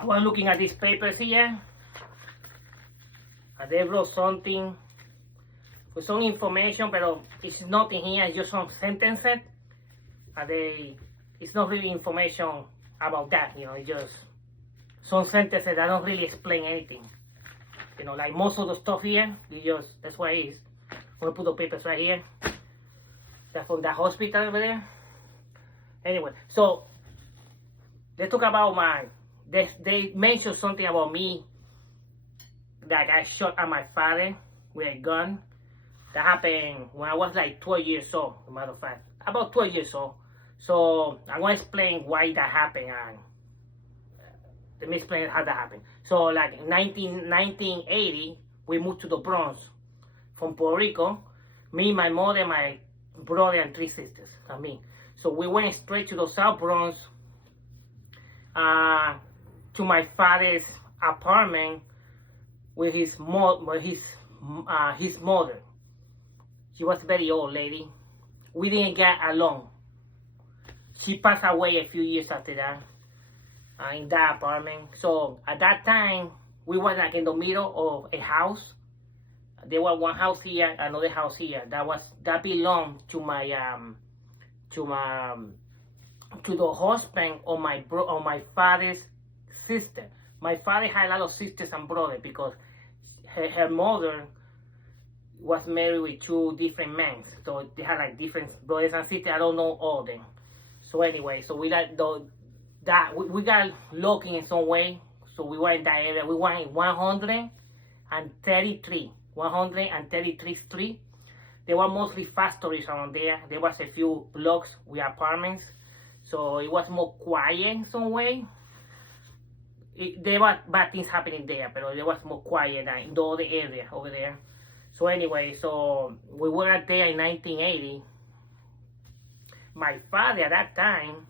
I was looking at these papers here. They wrote something with some information, but it's nothing here. It's just some sentences. It's not really information about that. It's just some sentences that don't really explain anything. Like most of the stuff here, that's what it is. I'm gonna put the papers right here. That's from the hospital over there. Anyway, so they talk about they mentioned something about me that I shot at my father with a gun. That happened when I was like 12 years old, as a matter of fact. About 12 years old. So I'm going to explain why that happened and let me explain how that happened. So like in 1980, we moved to the Bronx from Puerto Rico. Me, my mother, my brother, and 3 sisters, and me. So we went straight to the South Bronx, to my father's apartment with his mother. She was a very old lady. We didn't get along. She passed away a few years after that, in that apartment. So at that time, we were like in the middle of a house. There was one house here, another house here. That belonged to the husband of my father's sister. My father had a lot of sisters and brothers because her mother was married with 2 different men. So they had like different brothers and sisters. I don't know all of them. So anyway, so we got we got lucky in some way. So we were in that area. We were in 133th Street. There were mostly factories around there. There was a few blocks with apartments. So it was more quiet in some way. There were bad things happening there, but there was more quiet than in the other area over there. So anyway, so we were there in 1980. My father at that time,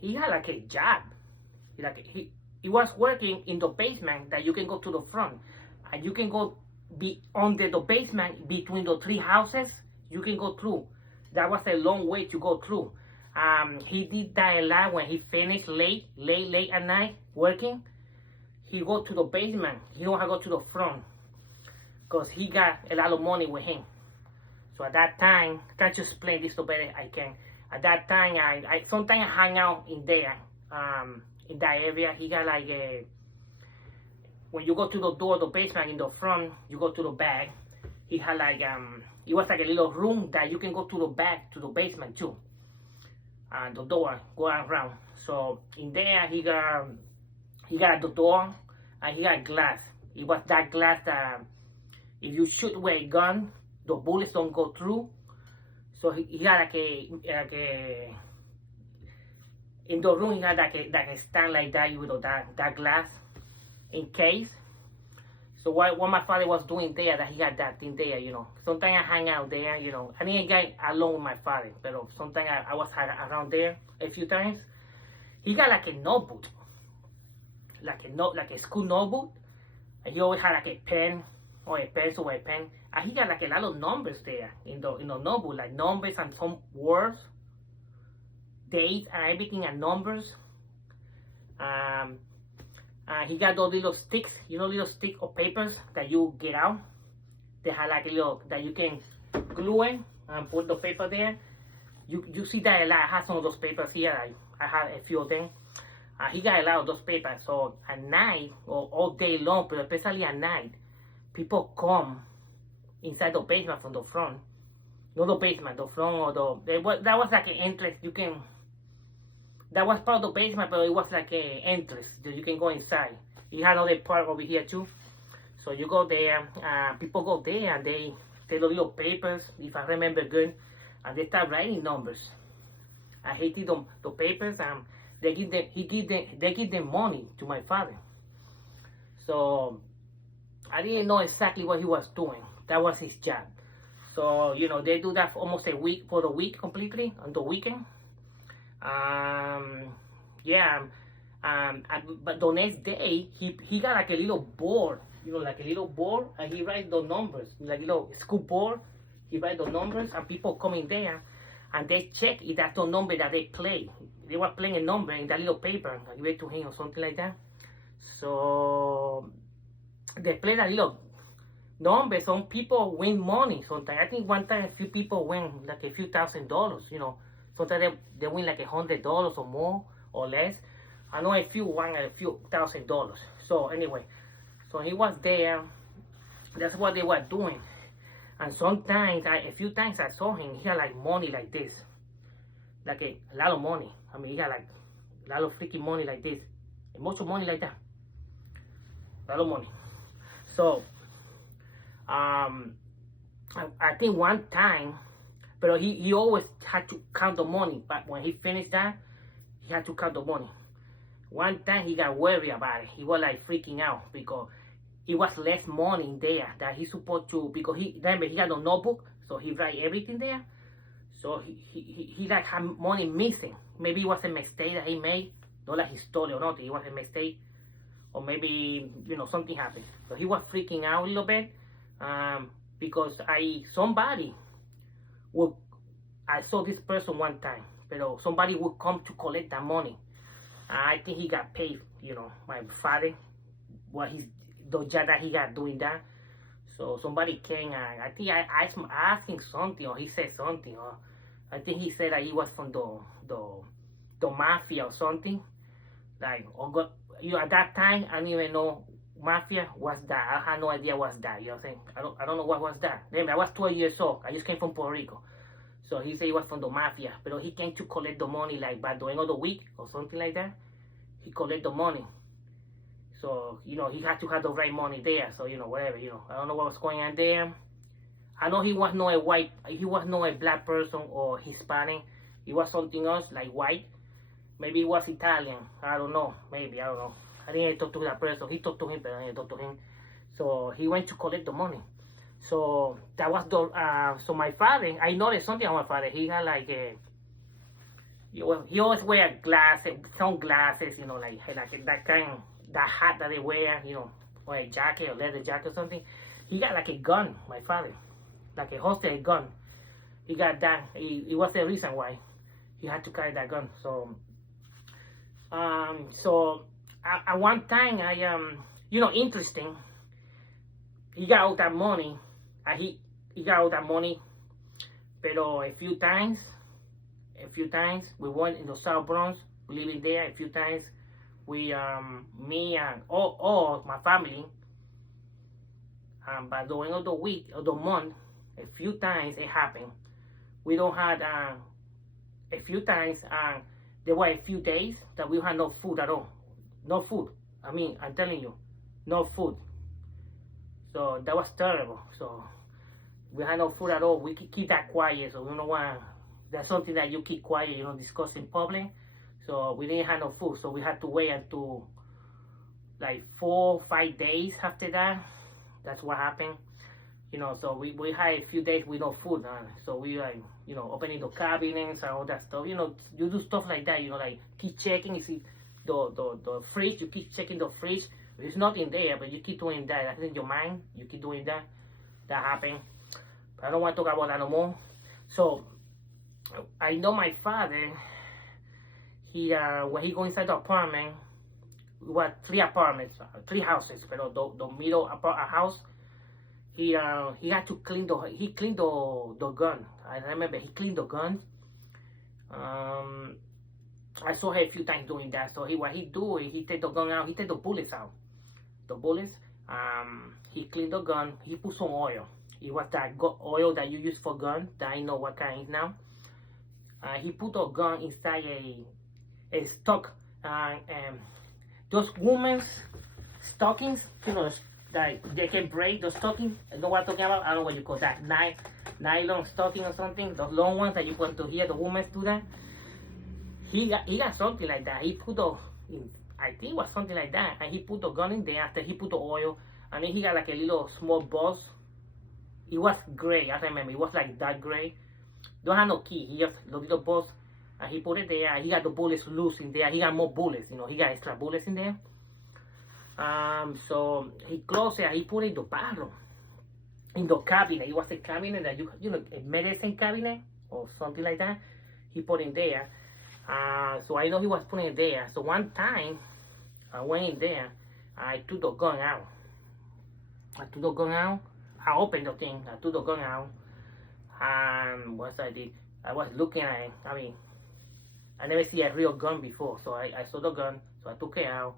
he had like a job. He was working in the basement that you can go to the front. And you can go be under the basement between the 3 houses. You can go through. That was a long way to go through. He did that a lot when he finished late at night working. He go to the basement. He don't have to go to the front because he got a lot of money with him. So at that time, I can't just explain this the better I can. At that time, I sometimes hang out in there, in that area. He got like when you go to the door, the basement in the front, you go to the back. He had like it was like a little room that you can go to the back to the basement too. The door go around. So in there he got the door and he got glass. It was that glass that if you shoot with a gun, the bullets don't go through. So he had like a in the room he had like a stand like that with that glass in case. So what my father was doing there, that he had that thing there, Sometimes I hang out there, I didn't get along with my father, but sometimes I was around there a few times. He got like a notebook, like a school notebook, and he always had like a pen or a pencil or a pen, and he got like a lot of numbers there in the notebook, like numbers and some words, dates and everything, and numbers. He got those little sticks, little stick of papers that you get out. They have like a little that you can glue it and put the paper there. You see that a lot. I have some of those papers here. I have a few of them. He got a lot of those papers. So at night or all day long, but especially at night, people come inside the basement from the front. Not the basement, the front or that was like an entrance. That was part of the basement, but it was like an entrance that you can go inside. He had another part over here too. So you go there, people go there and they take the little papers, if I remember good, and they start writing numbers. And he did the papers and they give them money to my father. So I didn't know exactly what he was doing. That was his job. So, they do that for almost a week, for the week completely, on the weekend. But the next day he got like a little board, and he writes the numbers, like a little school board. He writes the numbers, and people come in there and they check if that's the number that they play. they were playing a number in that little paper. I give it to him or something like that. So they played a little number. Some people win money sometimes. I think one time a few people win like a few $1,000s, you know. Sometimes they win like $100 or more or less. I know a few won a few $1,000s. So anyway, so he was there. That's what they were doing. And sometimes, a few times I saw him, he had like money like this. Like a lot of money. I mean, he had like a lot of freaking money like this. Much money like that. A lot of money. So, I think one time, but he always had to count the money. But when he finished that, he had to count the money. One time he got worried about it. He was like freaking out because it was less money there that he's supposed to, because remember he had a notebook, so he write everything there. So he like had money missing. Maybe it was a mistake that he made. Not like he stole it or nothing. It was a mistake. Or maybe, you know, something happened. So he was freaking out a little bit. Because I saw this person one time. But somebody would come to collect that money. I think he got paid, you know, my father. The job that he got doing that. So somebody came and I think I asked him something, or he said something, or I think he said that he was from the mafia or something. Like, you know, at that time I didn't even know mafia was that. I had no idea what's that. You know what I'm saying? I don't know what was that. Remember, I was 12 years old. I just came from Puerto Rico. So he said he was from the mafia, but he came to collect the money like by the end of the week or something like that. He collect the money. So, you know, he had to have the right money there. So, you know, whatever, you know. I don't know what was going on there. I know he was not a black person or Hispanic. He was something else, like white. Maybe he was Italian. I don't know. Maybe, I don't know. I didn't talk to that person. He talked to him, but I didn't talk to him. So, he went to collect the money. So, that was so my father, I noticed something on my father. He had like he always wear glasses, sunglasses, you know, like that kind, that hat that they wear, you know, or a jacket or leather jacket or something. He got like a gun, my father, like a holster gun. He got that. It was the reason why he had to carry that gun. So, at one time, you know, interesting. He got all that money. He got all that money, but a few times, we went in the South Bronx. We living there. A few times, me and all my family. By the end of the week or the month, a few times it happened. We don't have a few times. There were a few days that we had no food at all. No food. I mean, I'm telling you, no food. So that was terrible. So we had no food at all. We keep that quiet. So we don't want. That's something that you keep quiet. You don't discuss in public. So we didn't have no food. So we had to wait until like 4 or 5 days after that. That's what happened. You know. So we had a few days with no food. So we like, you know, opening the cabinets and all that stuff. You know, you do stuff like that. You know, like keep checking. You see the fridge. You keep checking the fridge. There's nothing there, but you keep doing that. That's in your mind. You keep doing that. That happened. But I don't want to talk about that no more. So, I know my father, when he go inside the apartment, we had 3 apartments, 3 houses, but the middle house, he had to clean the gun. I remember he cleaned the gun. I saw him a few times doing that. So what he do is he take the gun out, he take the bullets out. The bullets, he cleaned the gun, he put some oil. It was that oil that you use for gun, that I know what kind is now. He put the gun inside a stock. Those women's stockings, you know, that they can break the stocking. You know what I'm talking about? I don't know what you call that. Nylon stocking or something. Those long ones that you put to here, the women do that. He got something like that. He put I think it was something like that. And he put the gun in there after he put the oil. And then he got like a little small box. It was gray, I remember. It was like dark gray. Don't have no key. He just the little box. And he put it there. He got the bullets loose in there. He got more bullets. You know, he got extra bullets in there. So he closed it. He put it in the bathroom. In the cabinet. It was a cabinet that you know, a medicine cabinet or something like that. He put in there. So I know he was putting it there. So one time, I went in there. I took the gun out. I took the gun out. I opened the thing. I took the gun out. And what I did, I was looking at it. I mean, I never see a real gun before. So I saw the gun. So I took it out.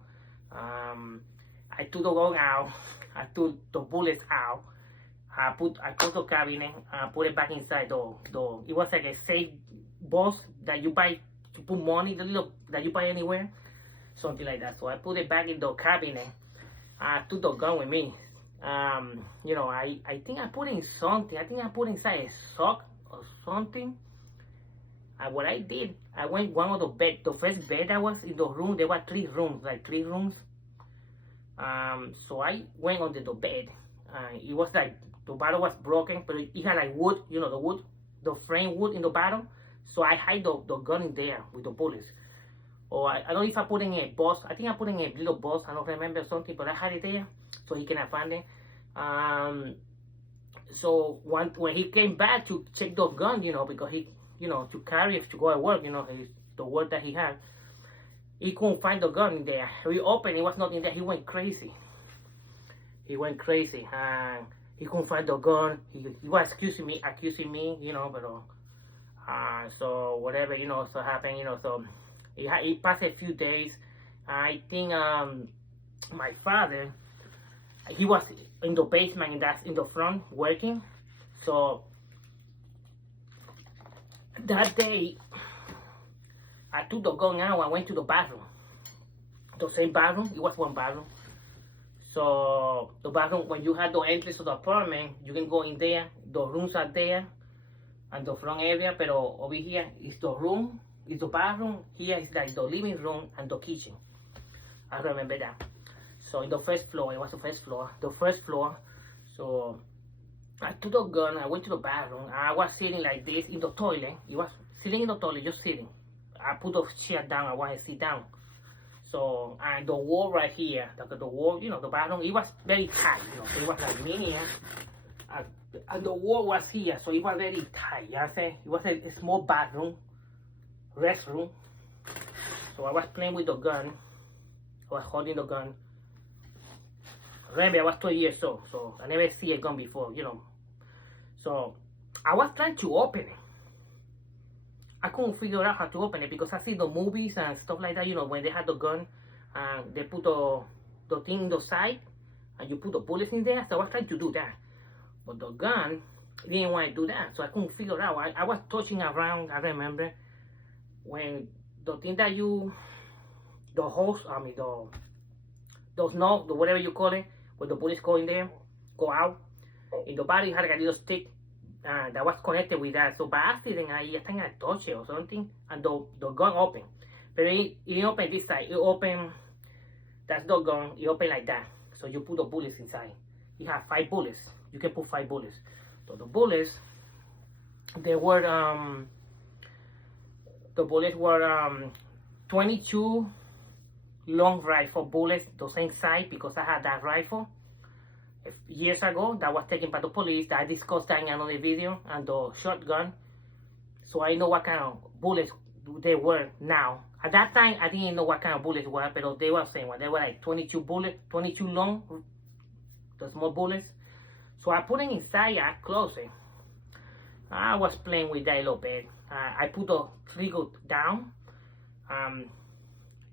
I took the gun out. I took the bullets out. I closed the cabinet. I put it back inside the. It was like a safe box that you buy to put money, the little that you buy anywhere, something like that. So I put it back in the cabinet. I took the gun with me. You know, I think I put in something. I think I put inside a sock or something. What I did, I went one of the first bed that was in the room. There were 3 rooms, like 3 rooms. So I went under the bed. It was like the bottom was broken, but it had like wood, you know, the wood, the frame wood in the bottom. So I hide the gun in there with the bullets. Or I don't know if I put in a box. I think I put in a little box. I don't remember something, but I had it there so he cannot find it. So when he came back to check the gun, you know, because he, you know, to carry it to go to work, you know, the work that he had, he couldn't find the gun in there. We opened, it was not in there. He went crazy. He went crazy. He couldn't find the gun. He was accusing me, you know, but so whatever, you know, so happened, you know, so it passed a few days. I think my father, he was in the basement, and that's in the front working. So that day, I took the gun out. I went to the bathroom, the same bathroom. It was one bathroom. So the bathroom, when you have the entrance to the apartment, you can go in there. The rooms are there, and the front area. But over here is the room, is the bathroom. Here is like the living room and the kitchen. I remember that. So in the first floor, it was the first floor. The first floor. So I took the gun. I went to the bathroom. I was sitting like this in the toilet. It was sitting in the toilet, just sitting. I put the chair down. I want to sit down. So, and the wall right here, the wall, you know, the bathroom, it was very tight, you know, so it was like me here, and the wall was here, so it was very tight, you know what I'm saying? It was a small bathroom, restroom. So I was playing with the gun. I was holding the gun. Remember, I was 12 years old, so I never see a gun before, you know. So I was trying to open it. I couldn't figure out how to open it because I see the movies and stuff like that, you know, when they had the gun and they put the thing in the side and you put the bullets in there. So I was trying to do that. But the gun didn't want to do that. So I couldn't figure out. I was touching around, I remember, when the thing that the hose, I mean, those knobs, the whatever you call it, where the bullets go in there, go out. In the body, had like a little stick. That was connected with that. So by accident, I think I touched it or something, and the gun opened. But it opened this side. It opened, that's the gun. It opened like that. So you put the bullets inside. You have 5 bullets. You can put 5 bullets. So the bullets, they were, the bullets were 22 long rifle bullets, the same size, because I had that rifle. Years ago, that was taken by the police. That I discussed that in another video, and the shotgun. So I know what kind of bullets they were now. At that time, I didn't know what kind of bullets were, but they were saying they were like 22 bullets, 22 long, the small bullets. So I put it inside. I closed it. I was playing with that a little bit. I put the trigger down.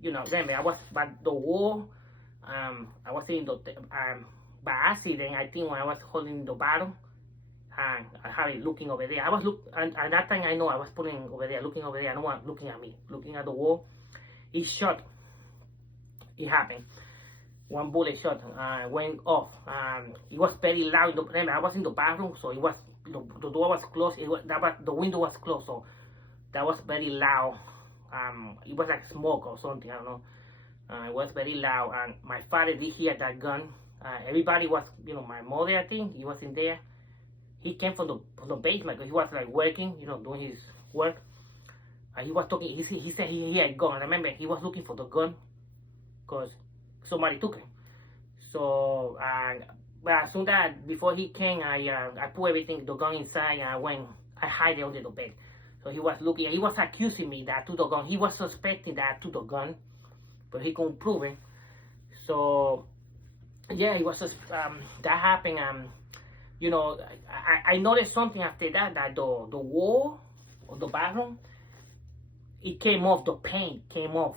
You know, remember I was by the wall. I was in the by accident, I think when I was holding the bottom, and I had it looking over there. I was and at that time I know I was putting over there, looking over there. No one looking at me, looking at the wall. It shot. It happened. One bullet shot went off. It was very loud. Remember, I was in the bathroom, so it was the door was closed. The window was closed, so that was very loud. It was like smoke or something. I don't know. It was very loud, and my father did hear that gun. Everybody was, you know, my mother, I think, he was in there. He came from the basement, he was like working, you know, doing his work. He was talking, he said he had a gun. I remember he was looking for the gun because somebody took it. So, but as soon as, before he came, I put everything, the gun inside, and I hid it under the bed. So he was looking, he was accusing me that I took the gun. He was suspecting that I took the gun, but he couldn't prove it. So yeah, it was just, that happened. You know, I noticed something after that, that the wall of the bathroom, it came off, the paint came off.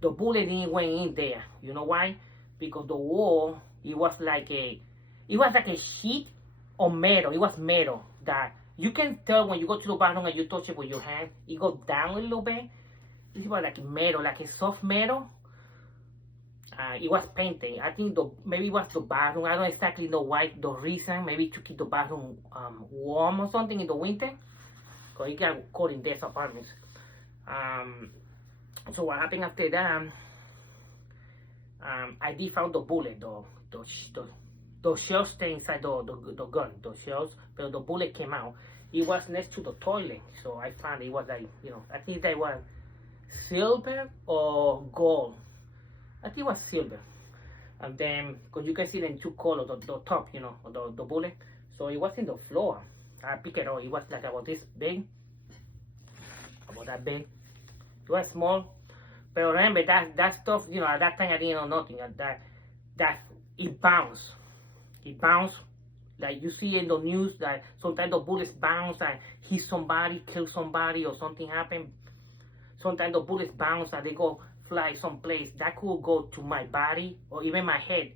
The bullet didn't went in there. You know why? Because the wall, it was like a sheet of metal. It was metal that you can tell when you go to the bathroom and you touch it with your hand, it goes down a little bit. It was like metal, like a soft metal. It was painted. I think maybe it was the bathroom. I don't exactly know why, the reason. Maybe to keep the bathroom warm or something in the winter. Because it got cold in these apartments. So what happened after that? I did found the bullet, the shells stay inside the gun, the shells, but the bullet came out. It was next to the toilet, so I found it was like, you know, I think that was silver or gold. I think it was silver. And then, because you can see it in two colors, the top, you know, the bullet. So it was in the floor. I picked it up. It was like about this big, about that big. It was small. But remember, that stuff, you know, at that time I didn't know nothing. That it bounced. It bounced. Like you see in the news that sometimes the bullets bounce and hit somebody, kill somebody, or something happen. Sometimes the bullets bounce and they go fly someplace. That could go to my body or even my head.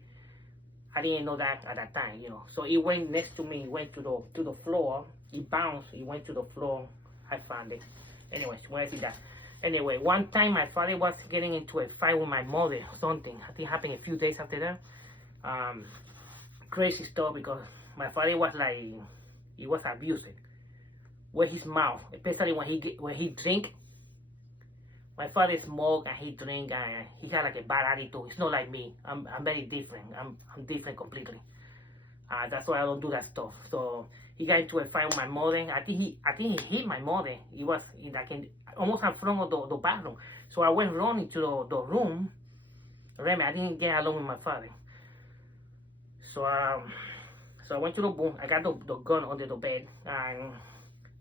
I didn't know that at that time, you know. So it went next to me. It went to the floor. It bounced. It went to the floor. I found it. Anyways, when I see that. Anyway, one time my father was getting into a fight with my mother or something. I think it happened a few days after that. Crazy stuff because my father was like, he was abusive with his mouth, especially when he drink. My father smoke and he drink and he had like a bad attitude. It's not like me. I'm very different. I'm different completely. That's why I don't do that stuff. So he got into a fight with my mother. I think he hit my mother. He was almost in front of the bathroom. So I went running to the room. Remember, I didn't get along with my father. So I went to the room. I got the gun under the bed and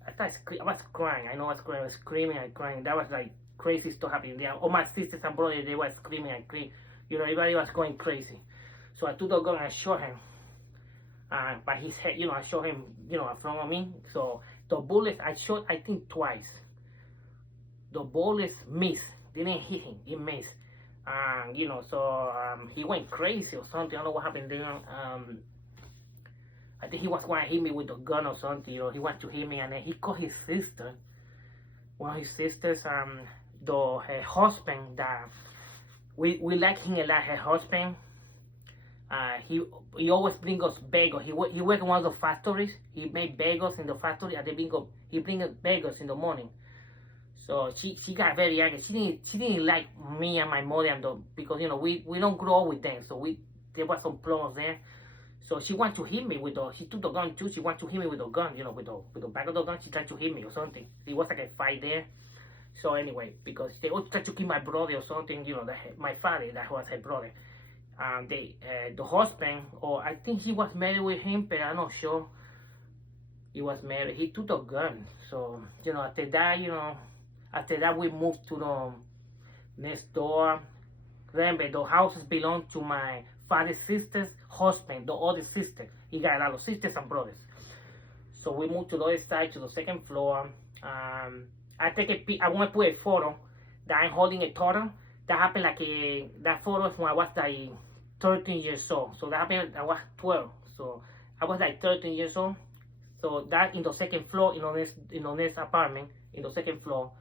I was crying. I know I was crying. I was screaming and crying. That was like crazy stuff happening there. All my sisters and brothers, they were screaming and crying. You know, everybody was going crazy. So I took the gun and I shot him. By his head, you know, I shot him, you know, in front of me. So the bullets, I shot, I think, twice. The bullets missed. Didn't hit him. It missed. You know, so he went crazy or something. I don't know what happened there. I think he was going to hit me with the gun or something. You know, he wanted to hit me, and then he called his sister. One of his sisters, her husband, that we like him a lot. Her husband. He always bring us bagels. He work in one of the factories. He made bagels in the factory, and he bring us bagels in the morning. So she got very angry. She didn't like me and my mother because you know we don't grow up with them. So there was some problems there. So she wanted to hit me with she took the gun too. She wanted to hit me with the gun, you know, with the back of the gun. She tried to hit me or something. It was like a fight there. So anyway, because they all tried to kill my brother or something, you know, my father, that was her brother. The husband, or I think he was married with him, but I'm not sure. He was married. He took the gun. So, you know, after that we moved to the next door. Remember, the houses belong to my father's sister's husband, the other sister. He got a lot of sisters and brothers. So we moved to the other side, to the second floor. I want to put a photo that I'm holding a turtle. That happened that photo was when I was like 13 years old. So that happened, I was 12. So I was like 13 years old. So that in the second floor, in the next apartment, in the second floor.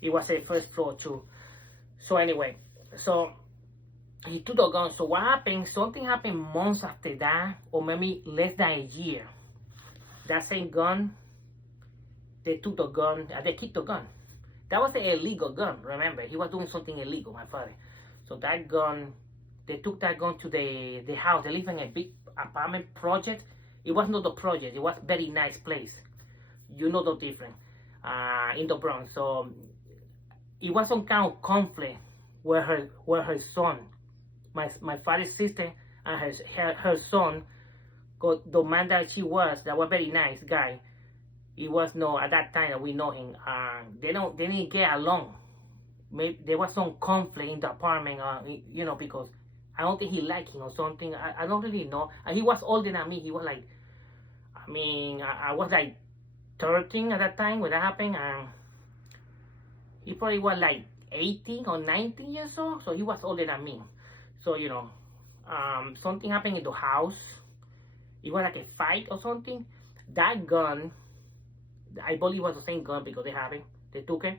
It was a first floor too. So anyway, so he took the gun. So what happened, something happened months after that, or maybe less than a year. That same gun, they took the gun, they kept the gun. That was an illegal gun, remember. He was doing something illegal, my father. So that gun, they took that gun to the house. They live in a big apartment project. It was not the project. It was a very nice place. You know the difference. In the Bronx. So it was some kind of conflict where her son, my father's sister and her son, the man that was very nice guy. it was no at that time that we know him. They didn't get along. Maybe there was some conflict in the apartment. You know, because I don't think he liked him or something. I don't really know. And he was older than me. He was like, I mean, I was like 13 at that time when that happened, and he probably was like 18 or 19 years old. So he was older than me. So you know, something happened in the house. It was like a fight or something. That gun, I believe it was the same gun because they have it. They took it.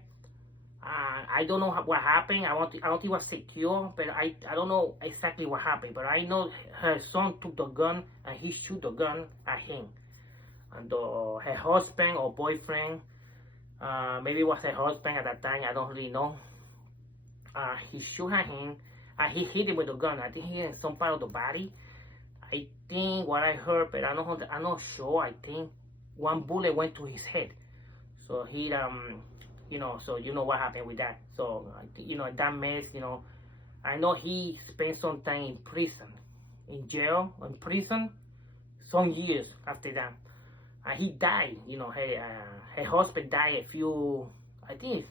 I don't know what happened. I don't think it was secure, but I don't know exactly what happened. But I know her son took the gun and he shoot the gun at him. And her husband or boyfriend, maybe it was her husband at that time. I don't really know. He shoot at him and he hit him with the gun. I think he hit some part of the body. I think what I heard, but I'm not sure. I think one bullet went to his head. So he you know, so you know what happened with that. So you know, that mess, you know, I know he spent some time in prison, in jail, in prison, some years after that. And he died, you know, her husband died I think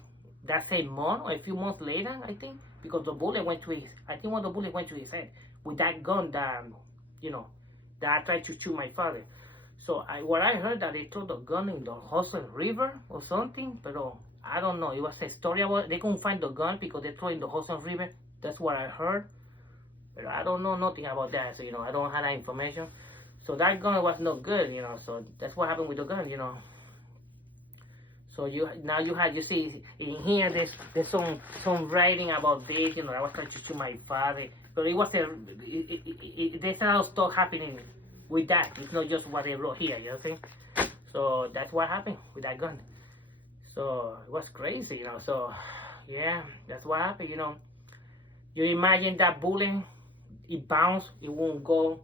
that same month or a few months later, I think, because the bullet went to I think one of the bullets went to his head with that gun that, you know, that I tried to shoot my father. So what I heard that they threw the gun in the Hudson River or something, but I don't know. It was a story about they couldn't find the gun because they threw it in the Hudson River. That's what I heard, but I don't know nothing about that. So you know, I don't have that information. So that gun was not good, you know. So that's what happened with the gun, you know. So you see in here there's some writing about this, you know. I was trying to shoot my father, but it was there's a lot of stuff happening with that. It's not just what they wrote here, you know what I'm saying? So that's what happened with that gun. So it was crazy, you know. So yeah, that's what happened, you know. You imagine that bullet, it bounced, it won't go.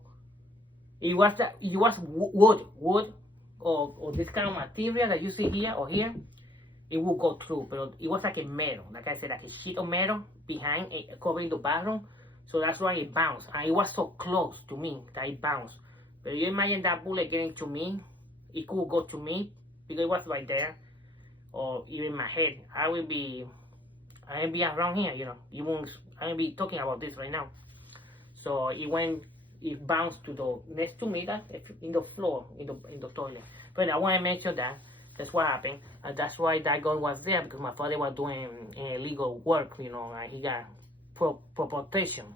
It was wood or this kind of material that you see here or here. It will go through, but it was like a metal, like I said, like a sheet of metal behind it, covering the bathroom. So that's why it bounced, and it was so close to me that it bounced. But you imagine that bullet getting to me, it could go to me because it was right there, or even my head. I will be around here, you know. I won't be talking about this right now. So it bounced to the next to me, that in the floor, in the toilet. But I want to mention that that's what happened, and that's why that gun was there, because my father was doing illegal work, you know, and he got protection.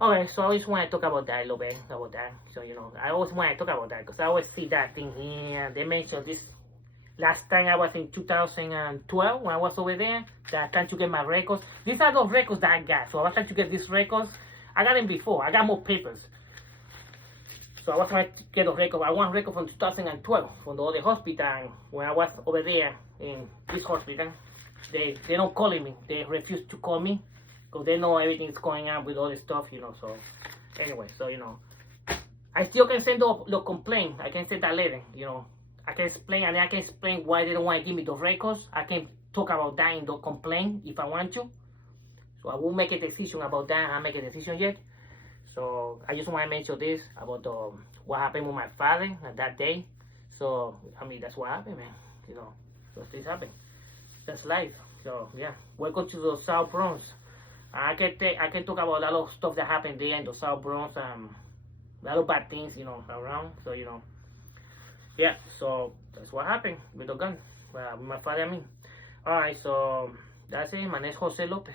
Okay, so I always want to talk about that a little bit, about that. So, you know, I always want to talk about that, because I always see that thing here. They mentioned this last time I was in 2012, when I was over there, that I trying to get my records. These are the records that I got. So I was trying to get these records. I got them before. I got more papers. So I was trying to get a record. I want a record from 2012 from the other hospital. And when I was over there in this hospital, they don't call me. They refuse to call me because they know everything's going on with all this stuff, you know. So anyway, so you know, I still can send the complaint. I can send that letter, you know. I can explain, and I can explain why they don't want to give me the records. I can talk about that in the complaint if I want to. So I will make a decision about that. I haven't made a decision yet. So I just want to mention this about what happened with my father at that day. So I mean, that's what happened, man. You know, this happened. That's life. So yeah, welcome to the South Bronx. I can talk about a lot of stuff that happened there in the South Bronx. A lot of bad things, you know, around. So you know, yeah. So that's what happened with the gun. With my father and me. All right. So that's it. My name is Jose Lopez.